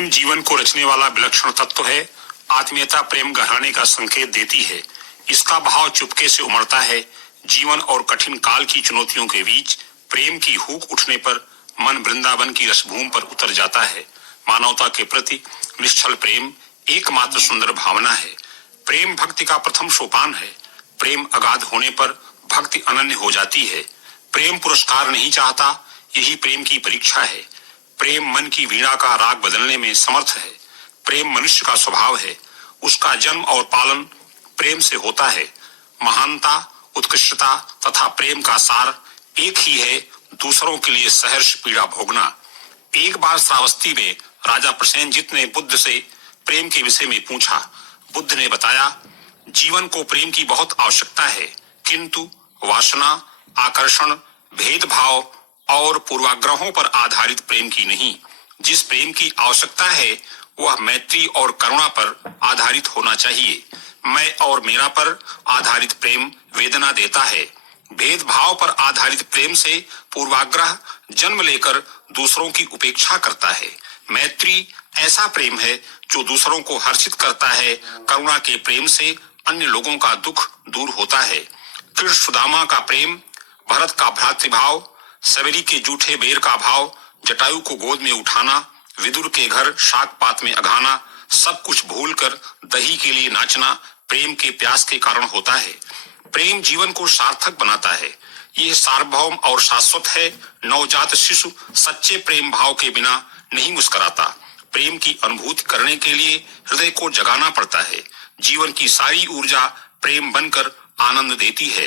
प्रेम जीवन को रचने वाला विलक्षण तत्व है। आत्मीयता प्रेम गहराने का संकेत देती है। इसका भाव चुपके से उमड़ता है। जीवन और कठिन काल की चुनौतियों के बीच प्रेम की हूक उठने पर मन वृंदावन की रसभूमि पर उतर जाता है। मानवता के प्रति निश्चल प्रेम एकमात्र सुंदर भावना है। प्रेम भक्ति का प्रथम सोपान है। प्रेम अगाध होने पर भक्ति अनन्य हो जाती है। प्रेम पुरस्कार नहीं चाहता, यही प्रेम की परीक्षा है। प्रेम मन की वीणा का राग बदलने में समर्थ है। प्रेम मनुष्य का स्वभाव है। उसका जन्म और पालन प्रेम से होता है। महानता, उत्कृष्टता तथा प्रेम का सार एक ही है, दूसरों के लिए सहर्ष पीड़ा भोगना। एक बार श्रावस्ती में राजा प्रसेनजित ने बुद्ध से प्रेम के विषय में पूछा। बुद्ध ने बताया, जीवन को प्रेम की बहुत आवश्यकता है, किंतु वासना, आकर्षण, भेदभाव और पूर्वाग्रहों पर आधारित प्रेम की नहीं। जिस प्रेम की आवश्यकता है वह मैत्री और करुणा पर आधारित होना चाहिए। मैं और मेरा पर आधारित प्रेम वेदना देता है। भेदभाव पर आधारित प्रेम से पूर्वाग्रह जन्म लेकर दूसरों की उपेक्षा करता है। मैत्री ऐसा प्रेम है जो दूसरों को हर्षित करता है। करुणा के प्रेम से अन्य लोगों का दुख दूर होता है। कृष्ण सुदामा का प्रेम, भरत का भ्रातृभाव, सबरी के जूठे बेर का भाव, जटायु को गोद में उठाना, विदुर के घर शाक पात में अघाना, सब कुछ भूलकर दही के लिए नाचना प्रेम के प्यास के कारण होता है। प्रेम जीवन को सार्थक बनाता है। यह सार्वभौम और शाश्वत है। नवजात शिशु सच्चे प्रेम भाव के बिना नहीं मुस्कुराता। प्रेम की अनुभूति करने के लिए हृदय को जगाना पड़ता है। जीवन की सारी ऊर्जा प्रेम बनकर आनंद देती है।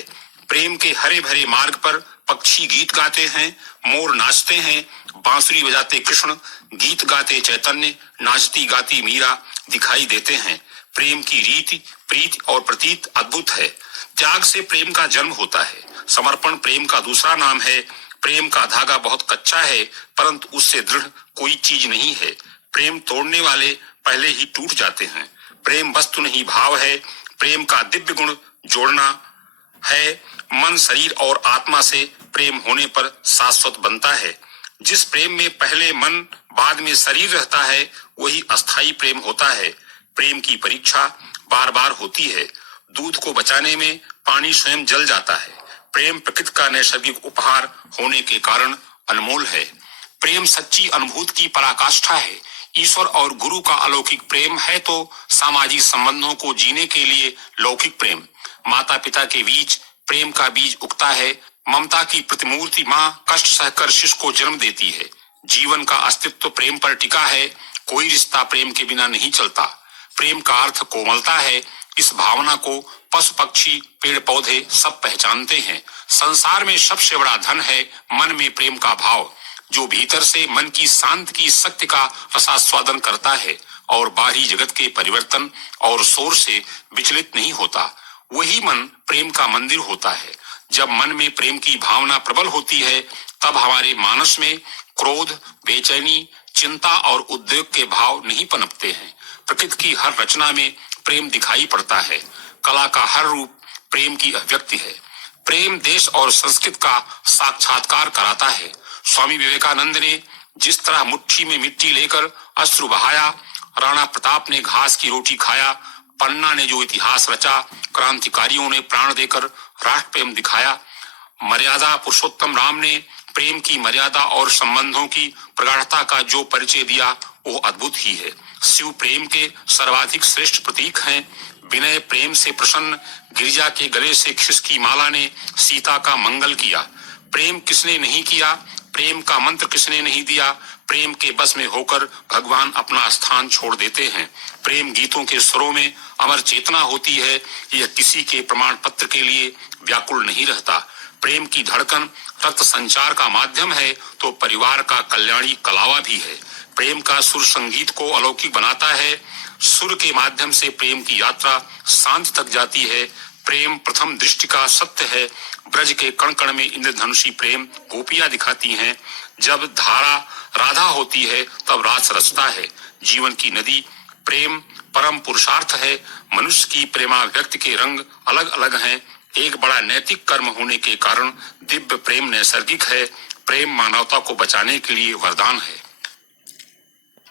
प्रेम के हरे भरे मार्ग पर पक्षी गीत गाते हैं, मोर नाचते हैं, बांसुरी बजाते कृष्ण, गीत गाते चैतन्य, नाचती गाती मीरा दिखाई देते हैं। प्रेम की रीति, प्रीति और प्रतीत अद्भुत है। त्याग से प्रेम का जन्म होता है। समर्पण प्रेम का दूसरा नाम है। प्रेम का धागा बहुत कच्चा है, परंतु उससे दृढ़ कोई चीज नहीं है। प्रेम तोड़ने वाले पहले ही टूट जाते हैं। प्रेम वस्तु नहीं, भाव है। प्रेम का दिव्य गुण जोड़ना है। मन, शरीर और आत्मा से प्रेम होने पर शाश्वत बनता है। जिस प्रेम में पहले मन बाद में शरीर रहता है वही अस्थाई प्रेम होता है। प्रेम की परीक्षा बार बार होती है। दूध को बचाने में पानी स्वयं जल जाता है। प्रेम प्रकृति का नैसर्गिक उपहार होने के कारण अनमोल है। प्रेम सच्ची अनुभूति की पराकाष्ठा है। ईश्वर और गुरु का अलौकिक प्रेम है तो सामाजिक संबंधों को जीने के लिए लौकिक प्रेम। माता पिता के बीच प्रेम का बीज उगता है। ममता की प्रतिमूर्ति माँ कष्ट सहकर शिशु को जन्म देती है। जीवन का अस्तित्व प्रेम पर टिका है। कोई रिश्ता प्रेम के बिना नहीं चलता। प्रेम का अर्थ कोमलता है। इस भावना को पशु पक्षी पेड़ पौधे सब पहचानते हैं। संसार में सबसे बड़ा धन है मन में प्रेम का भाव, जो भीतर से मन की शांति की शक्ति का रसास्वादन करता है और बाहरी जगत के परिवर्तन और शोर से विचलित नहीं होता। वही मन प्रेम का मंदिर होता है। जब मन में प्रेम की भावना प्रबल होती है तब हमारे मानस में क्रोध, बेचैनी, चिंता और उद्वेग के भाव नहीं पनपते हैं। प्रकृति की हर रचना में प्रेम दिखाई पड़ता है। कला का हर रूप प्रेम की अभिव्यक्ति है। प्रेम देश और संस्कृति का साक्षात्कार कराता है। स्वामी विवेकानंद ने जिस तरह मुट्ठी में मिट्टी लेकर अश्रु बहाया, राणा प्रताप ने घास की रोटी खाया, पन्ना ने जो इतिहास रचा, क्रांतिकारियों ने प्राण देकर राष्ट्र प्रेम दिखाया, मर्यादा पुरुषोत्तम राम ने प्रेम की मर्यादा और संबंधों की प्रगाढ़ता का जो परिचय दिया वो अद्भुत ही है। शिव प्रेम के सर्वाधिक श्रेष्ठ प्रतीक हैं। विनय प्रेम से प्रसन्न गिरिजा के गले से खिसकी माला ने सीता का मंगल किया। प्रेम किसने नहीं किया, प्रेम का मंत्र किसने नहीं दिया। प्रेम के बस में होकर भगवान अपना स्थान छोड़ देते हैं। प्रेम गीतों के स्वरों में अमर चेतना होती है। यह किसी के प्रमाण पत्र के लिए व्याकुल नहीं रहता। प्रेम की धड़कन रक्त संचार का माध्यम है तो परिवार का कल्याणी कलावा भी है। प्रेम का सुर संगीत को अलौकिक बनाता है। सुर के माध्यम से प्रेम की यात्रा शांति तक जाती है। प्रेम प्रथम दृष्टि का सत्य है। ब्रज के कण कण में इंद्रधनुषी प्रेम गोपियां दिखाती हैं। जब धारा राधा होती है तब रास रचता है। जीवन की नदी प्रेम परम पुरुषार्थ है। मनुष्य की प्रेमाव्यक्ति के रंग अलग अलग हैं। एक बड़ा नैतिक कर्म होने के कारण दिव्य प्रेम नैसर्गिक है। प्रेम मानवता को बचाने के लिए वरदान है।